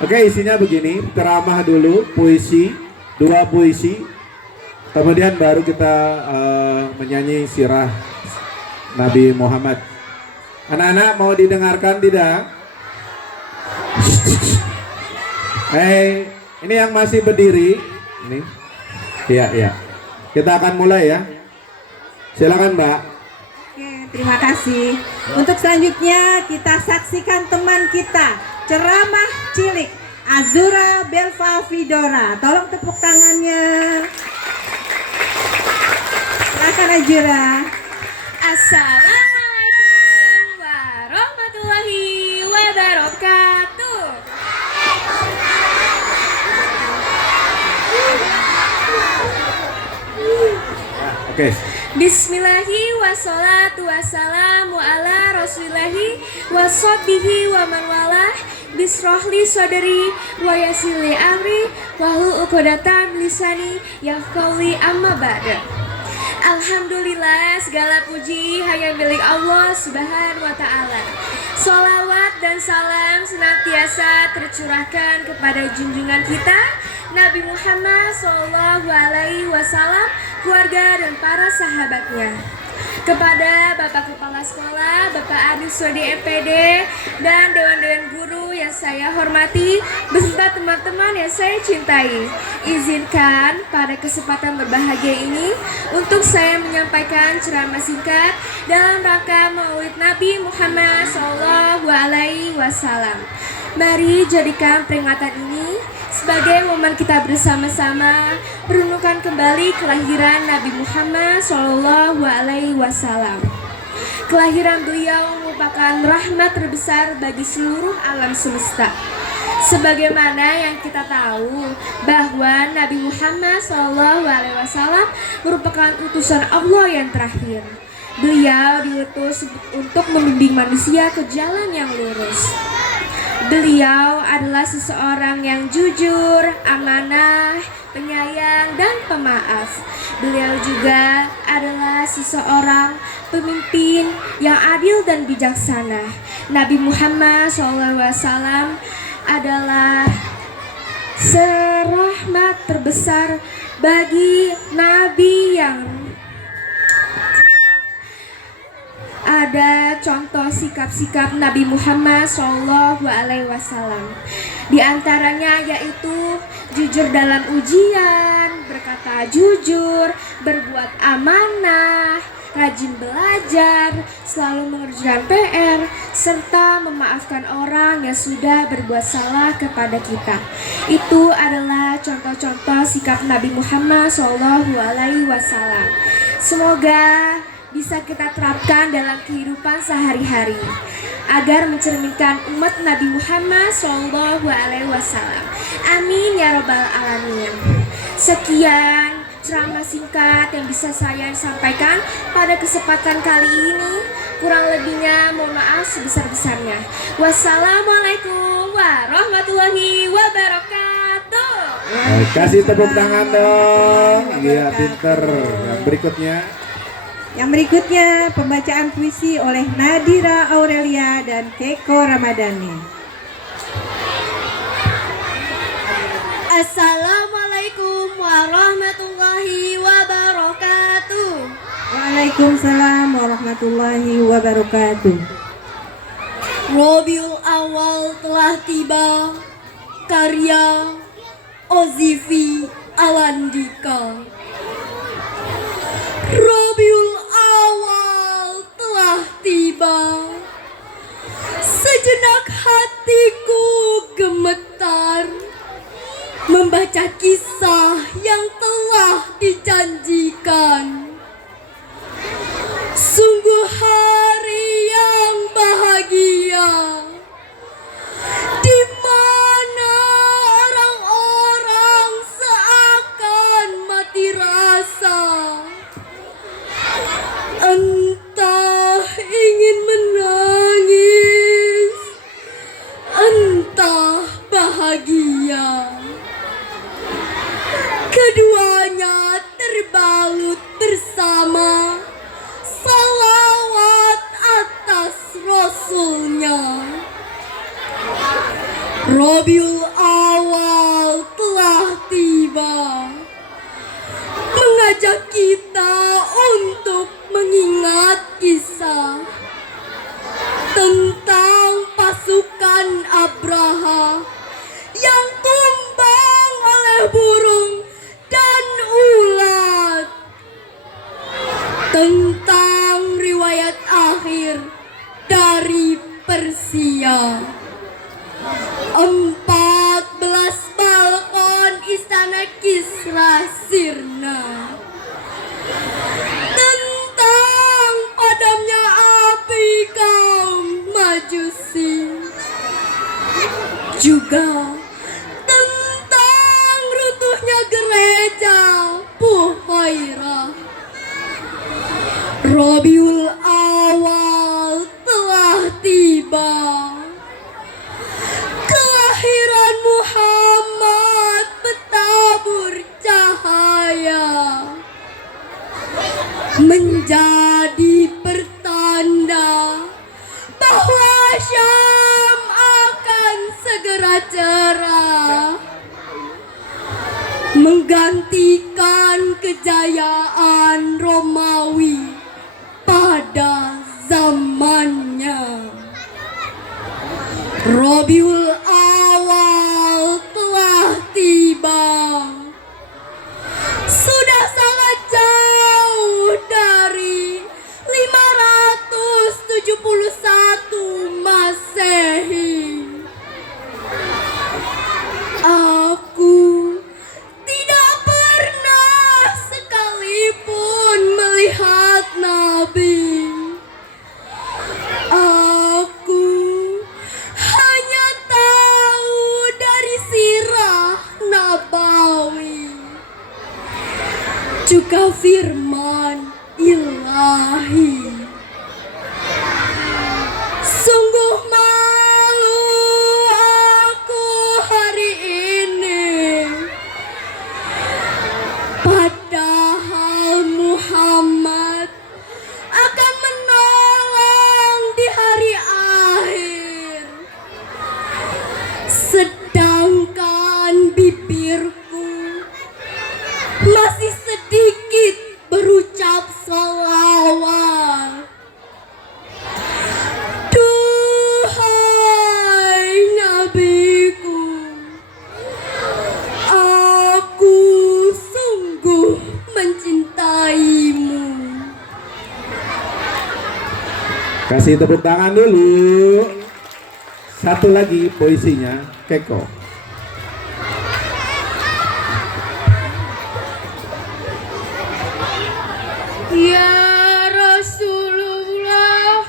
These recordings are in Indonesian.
Oke, isinya begini, ceramah dulu, puisi, dua puisi, kemudian baru kita menyanyi sirah Nabi Muhammad. Anak-anak mau didengarkan tidak? Ini yang masih berdiri, ini, iya. Kita akan mulai ya. Silakan Mbak. Oke, terima kasih. Untuk selanjutnya kita saksikan teman kita, ceramah cilik Azura Belva Vidora. Tolong tepuk tangannya. Silakan Azura. Assalamualaikum warahmatullahi wabarakatuh. Oke. Bismillahi wassalatu wassalamu ala rasulillahi wassobihi wa man walah. Bisrohli sodari wa yasili amri wahlul uqdatan lisani yafqauli amma ba'da. Alhamdulillah, segala puji hanya milik Allah Subhanahu wa Ta'ala. Sholawat dan salam senantiasa tercurahkan kepada junjungan kita Nabi Muhammad Sallallahu Alaihi Wasallam, keluarga dan para sahabatnya. Kepada Bapak Kepala Sekolah, Bapak Adi Sodi MPD, dan Dewan-Dewan Guru yang saya hormati, beserta teman-teman yang saya cintai. Izinkan pada kesempatan berbahagia ini untuk saya menyampaikan ceramah singkat dalam rangka Maulid Nabi Muhammad Sallallahu Alaihi Wasallam. Mari jadikan peringatan ini sebagai momen kita bersama-sama merenungkan kembali kelahiran Nabi Muhammad Sallallahu Alaihi Wasallam. Kelahiran beliau merupakan rahmat terbesar bagi seluruh alam semesta. Sebagaimana yang kita tahu bahwa Nabi Muhammad Sallallahu Alaihi Wasallam merupakan utusan Allah yang terakhir. Beliau diutus untuk membimbing manusia ke jalan yang lurus. Beliau adalah seseorang yang jujur, amanah, penyayang, dan pemaaf. Beliau juga adalah seseorang pemimpin yang adil dan bijaksana. Nabi Muhammad SAW adalah serahmat terbesar bagi Nabi yang ada contoh sikap-sikap Nabi Muhammad Sallallahu Alaihi Wasallam. Di antaranya yaitu jujur dalam ujian, berkata jujur, berbuat amanah, rajin belajar, selalu mengerjakan PR, serta memaafkan orang yang sudah berbuat salah kepada kita. Itu adalah contoh-contoh sikap Nabi Muhammad Sallallahu Alaihi Wasallam. Semoga bisa kita terapkan dalam kehidupan sehari-hari agar mencerminkan umat Nabi Muhammad Sallallahu Alaihi Wasallam. Amin ya robbal alamin. Sekian ceramah singkat yang bisa saya sampaikan pada kesempatan kali ini. Kurang lebihnya mohon maaf sebesar-besarnya. Wassalamualaikum warahmatullahi wabarakatuh. Kasih tepuk tangan dong. Iya, pinter. Yang berikutnya pembacaan puisi oleh Nadira Aurelia dan Keko Ramadhani. Assalamualaikum warahmatullahi wabarakatuh. Waalaikumsalam warahmatullahi wabarakatuh. Rabiul Awal telah tiba, karya Ozifi Alandika. Rabiul Awal telah tiba, sejenak hatiku gemetar membaca kisah yang telah dijanjikan. Sungguh hari yang bahagia, di mana orang-orang seakan mati rasa. Entah ingin menangis, entah bahagia. Keduanya terbalut bersama salawat atas Rasulnya. Rabiul mengajak kita untuk mengingat kisah tentang pasukan Abraha yang tumbang oleh burung dan ulat, tentang riwayat akhir dari Persia. 14 balkon istana Kisra sirna, tentang padamnya api kaum Majusi, juga tentang runtuhnya gereja Buhairah. Rabiul Awal telah tiba. Kelahiran Muhammad bertabur cahaya, menjadi pertanda bahwa Syam akan segera cerah, menggantikan kejayaan Romawi pada zamannya. Rabiul Awal telah tiba. Sudah sangat jauh dari 571 Masehi. Aku tidak pernah sekalipun melihat Nabi. Aku hanya tahu dari sirah Nabawi, juga firman Ilahi. Sungguh malu aku hari ini, padahal Muhammad akan menolong di hari akhir, sedangkan bibirku masih sedikit berucap salawat. Duhai nabiku, aku sungguh mencintaimu. Kasih tepuk tangan dulu. Satu lagi puisinya, Keko. Ya Rasulullah,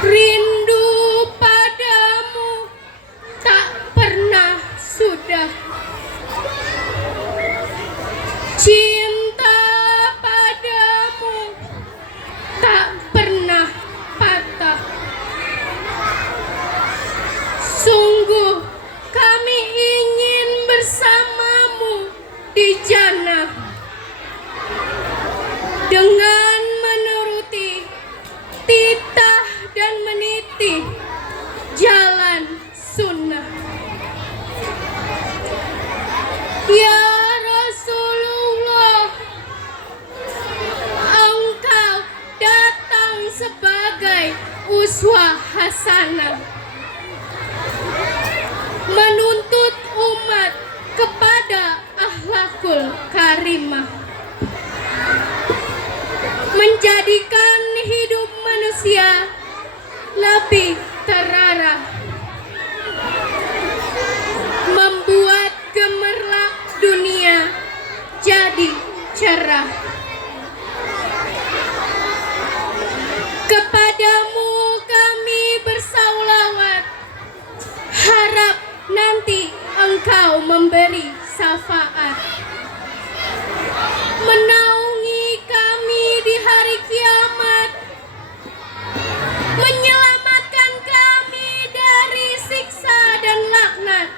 rindu padamu tak pernah sudah. Cinta padamu tak pernah patah. Sungguh kami ingin bersamamu di jannah, dengan menuruti titah dan meniti jalan sunnah. Ya Rasulullah, engkau datang sebagai uswah hasanah, menuntut umat kepada akhlakul karimah, menjadikan hidup manusia lebih terarah, membuat gemerlap dunia jadi cerah. Kepadamu kami bersalawat, harap nanti engkau memberi syafaat, menaungi kami di hari kiamat, menyelamatkan kami dari siksa dan laknat,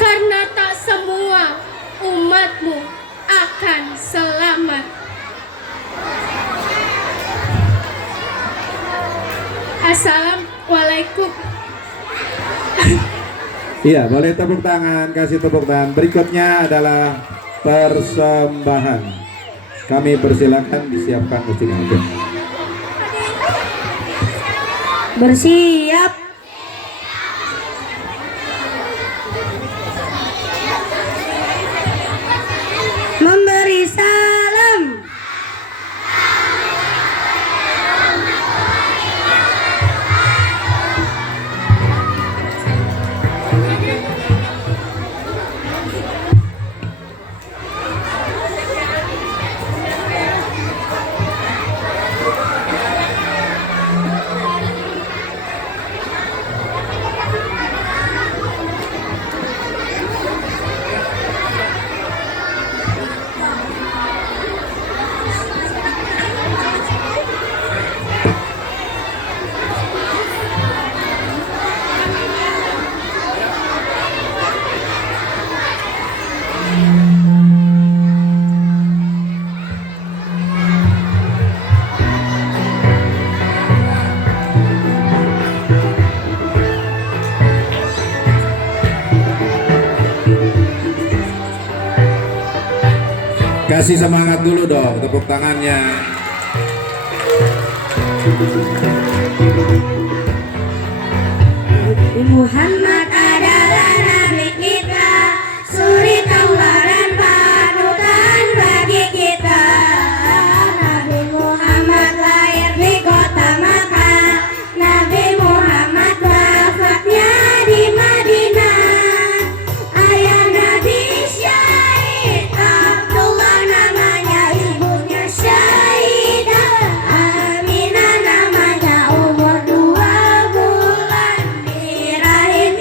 karena tak semua umatmu akan selamat. Assalamualaikum. Iya, boleh tepuk tangan, kasih tepuk tangan. Berikutnya adalah persembahan. Kami persilakan disiapkan musiknya. Bersiap. Memberi salam. Kasih semangat dulu dong, tepuk tangannya. Muhammad adalah nabi kita, suri tauladan panutan bagi kita. Nabi Muhammad lahir di kota Makkah, Nabi Muhammad wafatnya di Madinah. Ayah Nabi syahid Abdullah namanya, ibunya syahidah Aminah namanya, umur 2 bulan di rahim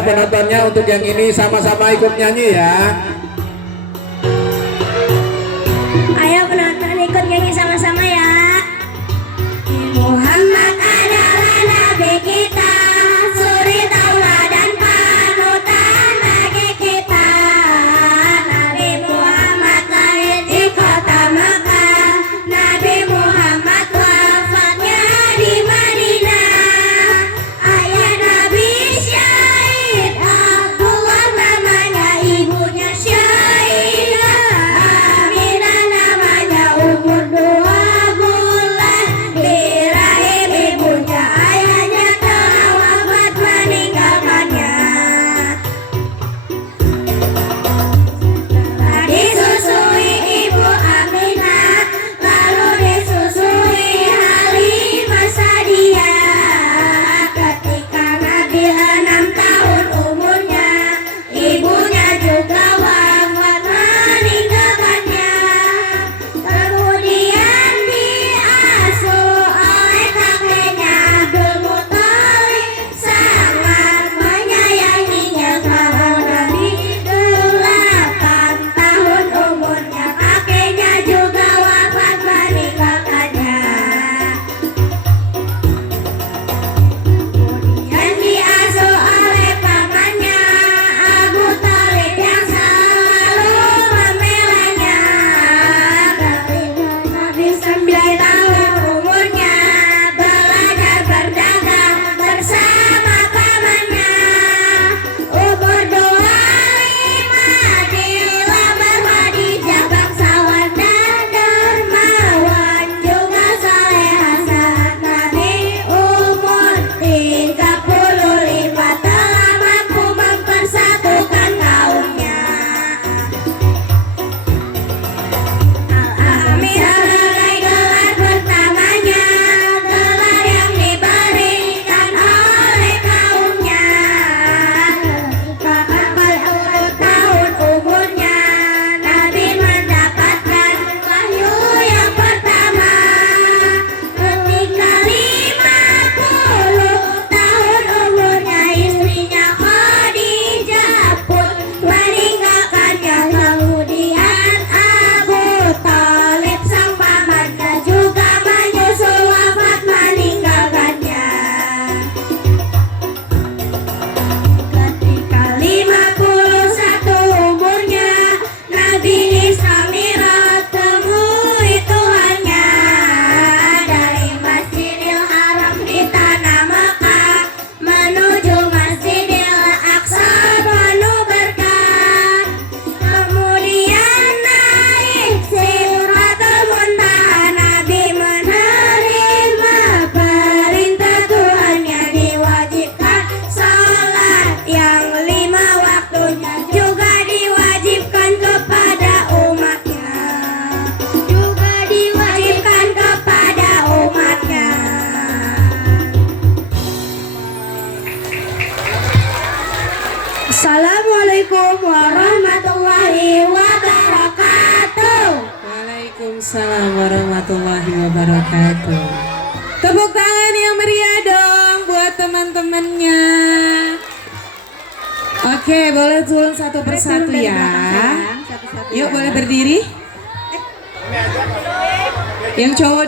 Ayo penontonnya untuk yang ini sama-sama ikut nyanyi ya. Ayo penonton ikut nyanyi sama-sama ya. Muhammad adalah nabi kita, suri tauladan panutan bagi kita. Nabi Muhammad lahir di kota Mekah, Nabi Muhammad wafatnya di Madinah. Ayah Nabi Syahid Abdullah namanya, ibunya Syahidah Aminah namanya, umur 2 bulan di rahim ibunya. Ayahnya telah wafat meninggalkannya. Disusui ibu Aminah, lalu disusui Halimah Sa'diyah. Ketika Nabi 6 tahun umurnya, ibunya juga wafat meninggalkannya. Kemudian diasuh oleh kakeknya Abdul Muthalib, sangat menyayanginya selama Nabi 8 tahun umurnya. Kakeknya juga wafat meninggalkannya. Kemudian diasuh oleh pamannya Abu Thalib yang selalu membelanya. Ketika Nabi 9 tahun umurnya, belajar berdagang bersama pamannya. Umur 25 dilamar Khadijah, bangsawan dan dermawan, juga saleh saat Nabi umur 35 telah mampu mempersatukan kaumnya. Al-Amin sebagai gelar pertamanya, gelar yang diberikan oleh kaumnya. Ketika 40 tahun umurnya, Nabi mendapatkan wahyu yang pertama. Ketika 50 tahun umurnya, istrinya Khadijah pun meninggalkannya. Kemudian Abu Thalib sang pamannya juga menyusul, wafat meninggalkannya. Ketika 51 umurnya, Nabi Isra Mi'raj temui Tuhannya. Dari Masjidil Haram di tanah Mekah menuju Masjidil Aqsa penuh berkah. Kemudian naik Sidratul Muntaha, Nabi menerima perintah Tuhannya, diwajibkan sholat yang 5 waktunya, juga diwajibkan kepada umatnya. Juga diwajibkan kepada umatnya. Assalamualaikum warahmatullahi wabarakatuh. Waalaikumsalam warahmatullahi wabarakatuh. Tepuk tangan yang meriah dong buat teman-temannya. Oke, boleh turun satu persatu ya. Yuk boleh berdiri. Yang cowok